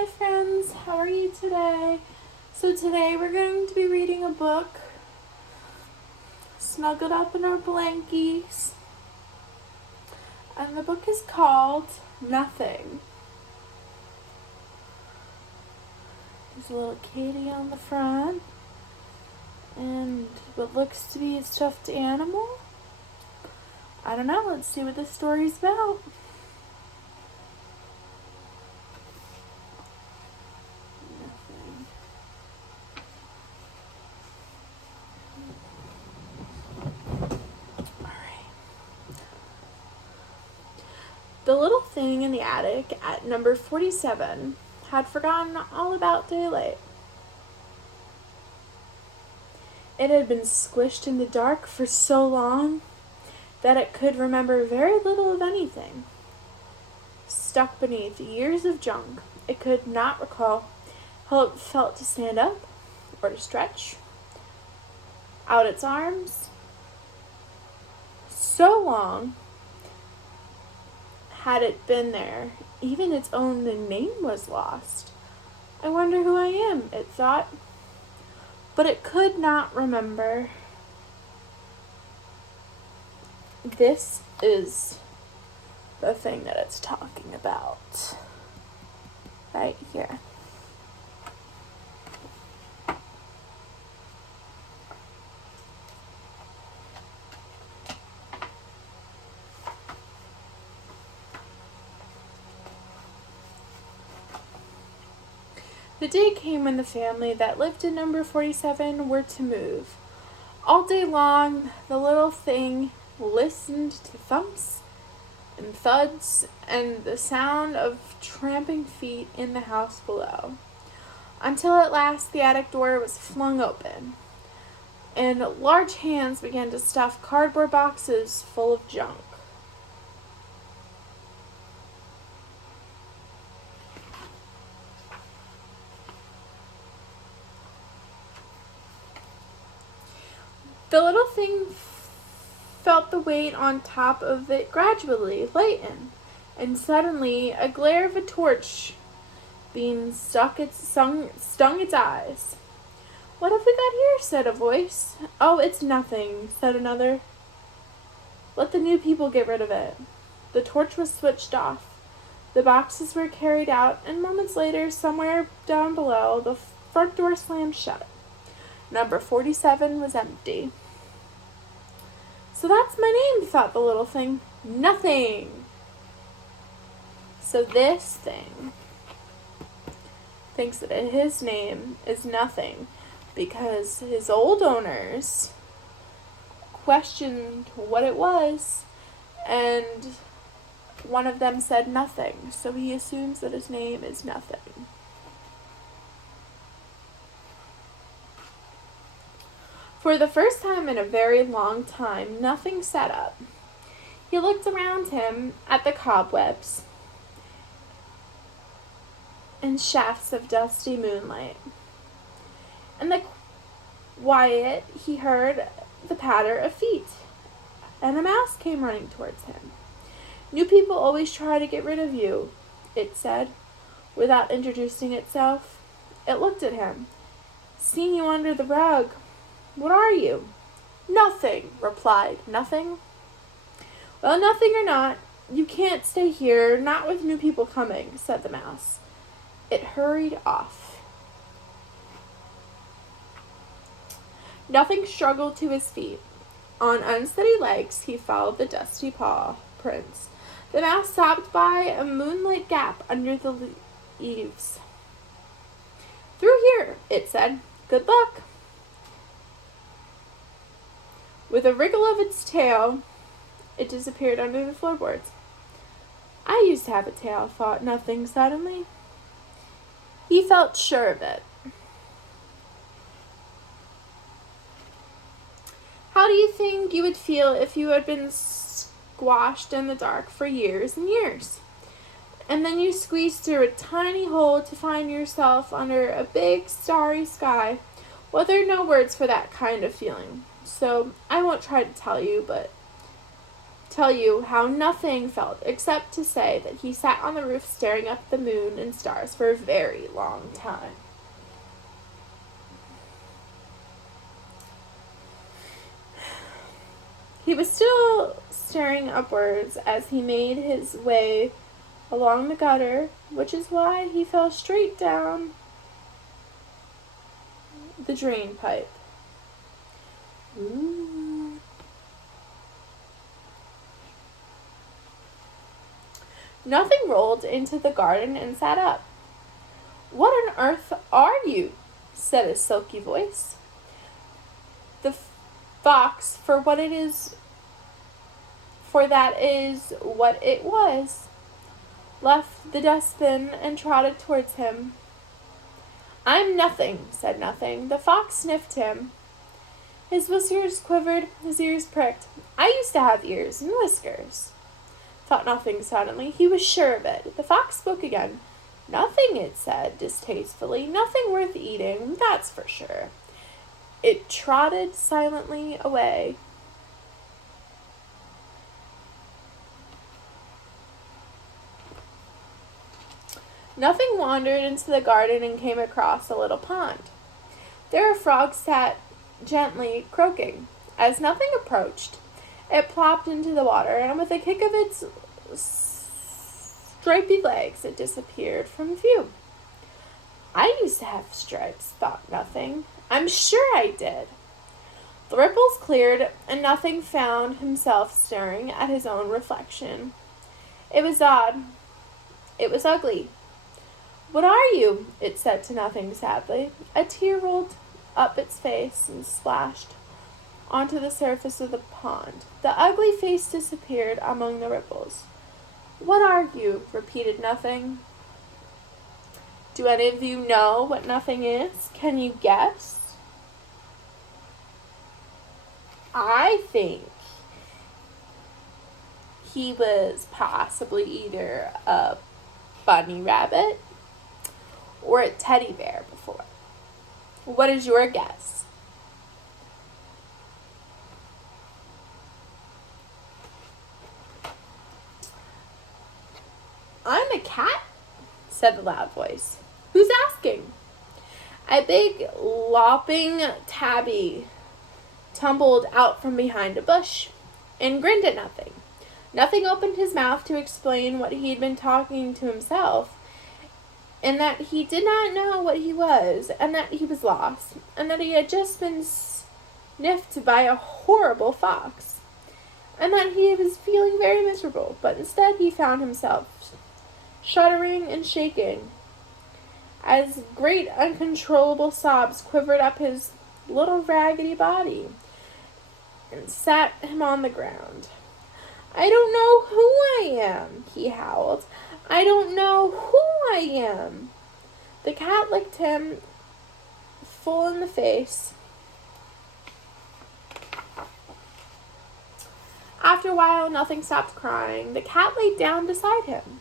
Hi friends, how are you today? So today we're going to be reading a book, snuggled up in our blankies, and the book is called Nothing. There's a little kitty on the front, and what looks to be a stuffed animal. I don't know, let's see what this story's about. The little thing in the attic at number 47 had forgotten all about daylight. It had been squished in the dark for so long that it could remember very little of anything. Stuck beneath years of junk, it could not recall how it felt to stand up or to stretch out its arms. So long had it been there, even its own name was lost. I wonder who I am, it thought. But it could not remember. This is the thing that it's talking about. Right here. The day came when the family that lived in number 47 were to move. All day long, the little thing listened to thumps and thuds and the sound of tramping feet in the house below, until at last the attic door was flung open, and large hands began to stuff cardboard boxes full of junk. The little thing felt the weight on top of it gradually lighten, and suddenly a glare of a torch beam stung its eyes. "What have we got here?" said a voice. "Oh, it's nothing," said another. "Let the new people get rid of it." The torch was switched off. The boxes were carried out, and moments later, somewhere down below, the front door slammed shut. Number 47 was empty. "So that's my name," thought the little thing. Nothing. So this thing thinks that his name is Nothing because his old owners questioned what it was, and one of them said nothing, so he assumes that his name is Nothing. For the first time in a very long time, Nothing sat up. He looked around him at the cobwebs and shafts of dusty moonlight. In the quiet, he heard the patter of feet, and a mouse came running towards him. "New people always try to get rid of you," it said, without introducing itself. It looked at him. "Seen you under the rug. What are you?" "Nothing," replied Nothing. "Well, nothing or not, you can't stay here, not with new people coming," said the mouse. It hurried off. Nothing struggled to his feet. On unsteady legs, he followed the dusty paw prints. The mouse stopped by a moonlight gap under the eaves. "Through here," it said. "Good luck." With a wriggle of its tail, it disappeared under the floorboards. "I used to have a tail," thought Nothing suddenly. He felt sure of it. How do you think you would feel if you had been squashed in the dark for years and years, and then you squeezed through a tiny hole to find yourself under a big starry sky? Well, there are no words for that kind of feeling, so I won't try to tell you, but tell you how Nothing felt, except to say that he sat on the roof staring up at the moon and stars for a very long time. He was still staring upwards as he made his way along the gutter, which is why he fell straight down the drain pipe. Ooh. Nothing rolled into the garden and sat up. "What on earth are you?" said a silky voice. The fox, for that is what it was, left the dustbin and trotted towards him. "I'm Nothing," said Nothing. The fox sniffed him. His whiskers quivered, his ears pricked. "I used to have ears and whiskers," thought Nothing suddenly. He was sure of it. The fox spoke again. "Nothing," it said distastefully. "Nothing worth eating, that's for sure." It trotted silently away. Nothing wandered into the garden and came across a little pond. There a frog sat gently croaking. As Nothing approached, it plopped into the water, and with a kick of its stripy legs, it disappeared from view. "I used to have stripes," thought Nothing. "I'm sure I did." The ripples cleared, and Nothing found himself staring at his own reflection. It was odd. It was ugly. "What are you?" it said to Nothing sadly. A tear rolled up its face and splashed onto the surface of the pond. The ugly face disappeared among the ripples. "What are you?" repeated Nothing. Do any of you know what Nothing is? Can you guess? I think he was possibly either a bunny rabbit or a teddy bear before. What is your guess? "I'm a cat," said the loud voice. "Who's asking?" A big, lopping tabby tumbled out from behind a bush and grinned at Nothing. Nothing opened his mouth to explain what he had been talking to himself, and that he did not know what he was, and that he was lost, and that he had just been sniffed by a horrible fox, and that he was feeling very miserable. But instead he found himself shuddering and shaking as great uncontrollable sobs quivered up his little raggedy body and sat him on the ground. "I don't know who I am," he howled. "I don't know who I am." The cat licked him full in the face. After a while, Nothing stopped crying. The cat lay down beside him.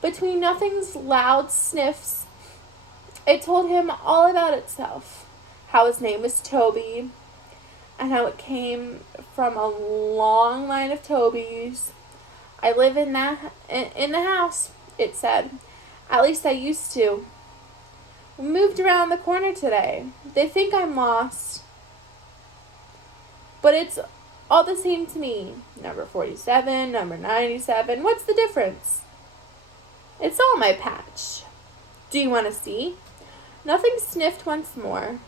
Between Nothing's loud sniffs, it told him all about itself, how his name was Toby, and how it came from a long line of Tobys. "I live in the house," it said. "At least I used to. We moved around the corner today. They think I'm lost, but it's all the same to me. Number 47, number 97, what's the difference? It's all my patch. Do you want to see?" Nothing sniffed once more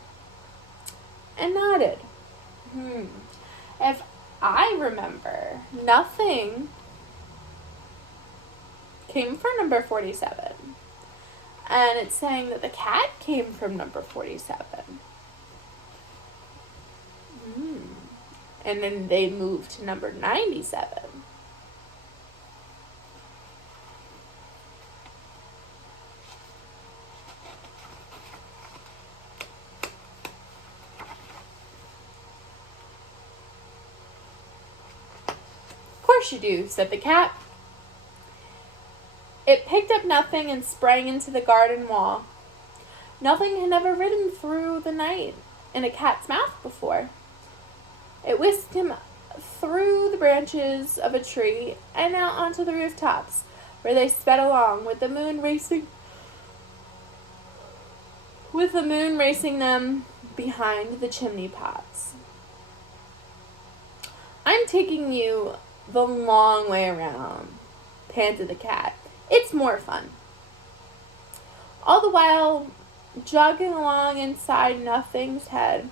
and nodded. If I remember, Nothing came from number 47. And it's saying that the cat came from number 47. And then they moved to number 97. "Of course you do," said the cat. It picked up Nothing and sprang into the garden wall. Nothing had never ridden through the night in a cat's mouth before. It whisked him through the branches of a tree and out onto the rooftops, where they sped along with the moon racing them behind the chimney pots. "I'm taking you the long way around," panted the cat. "It's more fun." All the while, jogging along inside Nothing's head,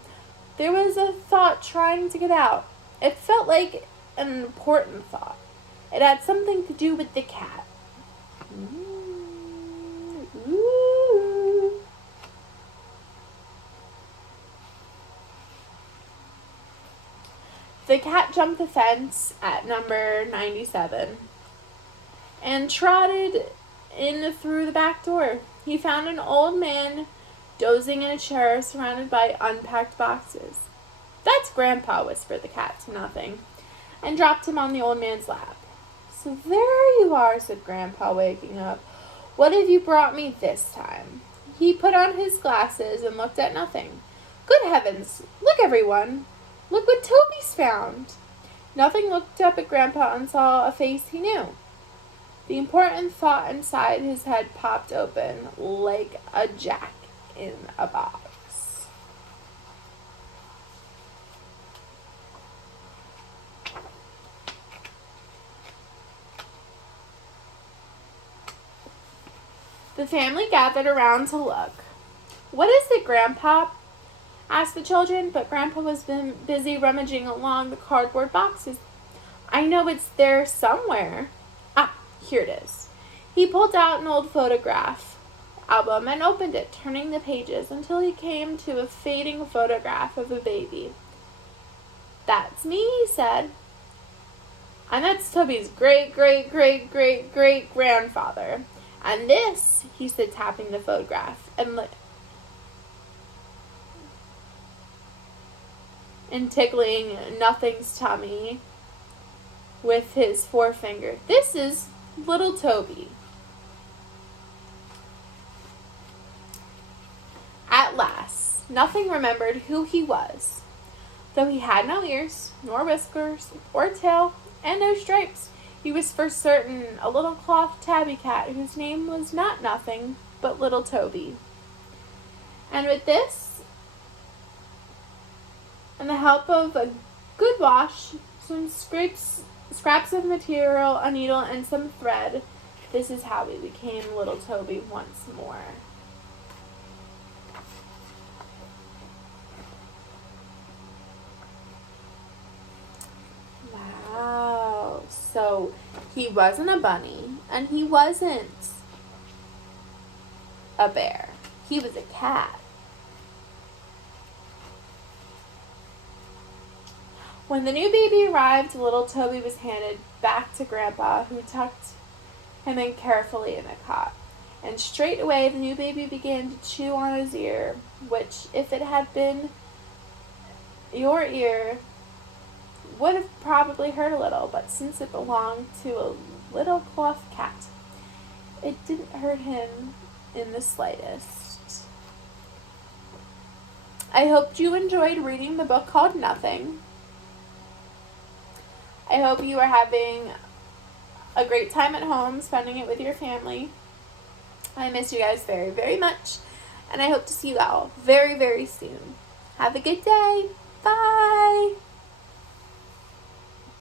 there was a thought trying to get out. It felt like an important thought. It had something to do with the cat. Ooh. The cat jumped the fence at number 97 and trotted in through the back door. He found an old man dozing in a chair surrounded by unpacked boxes. "That's Grandpa," whispered the cat to Nothing, and dropped him on the old man's lap. "So there you are," said Grandpa, waking up. "What have you brought me this time?" He put on his glasses and looked at Nothing. "Good heavens! Look, everyone! Look what Toby's found!" Nothing looked up at Grandpa and saw a face he knew. The important thought inside his head popped open like a jack in a box. The family gathered around to look. "What is it, Grandpa?" asked the children, but Grandpa was busy rummaging along the cardboard boxes. "I know it's there somewhere. Ah, here it is." He pulled out an old photograph album and opened it, turning the pages until he came to a fading photograph of a baby. "That's me," he said. "And that's Toby's great-great-great-great-great-grandfather. And this," he said, tapping the photograph and tickling Nothing's tummy with his forefinger, "this is little Toby." At last, Nothing remembered who he was. Though he had no ears, nor whiskers, or tail, and no stripes, he was for certain a little cloth tabby cat whose name was not Nothing, but little Toby. And with this, and the help of a good wash, some scraps of material, a needle, and some thread, this is how we became little Toby once more. Wow. So he wasn't a bunny, and he wasn't a bear. He was a cat. When the new baby arrived, little Toby was handed back to Grandpa, who tucked him in carefully in a cot. And straight away the new baby began to chew on his ear, which, if it had been your ear, would have probably hurt a little, but since it belonged to a little cloth cat, it didn't hurt him in the slightest. I hope you enjoyed reading the book called Nothing. I hope you are having a great time at home, spending it with your family. I miss you guys very, very much, and I hope to see you all very, very soon. Have a good day. Bye.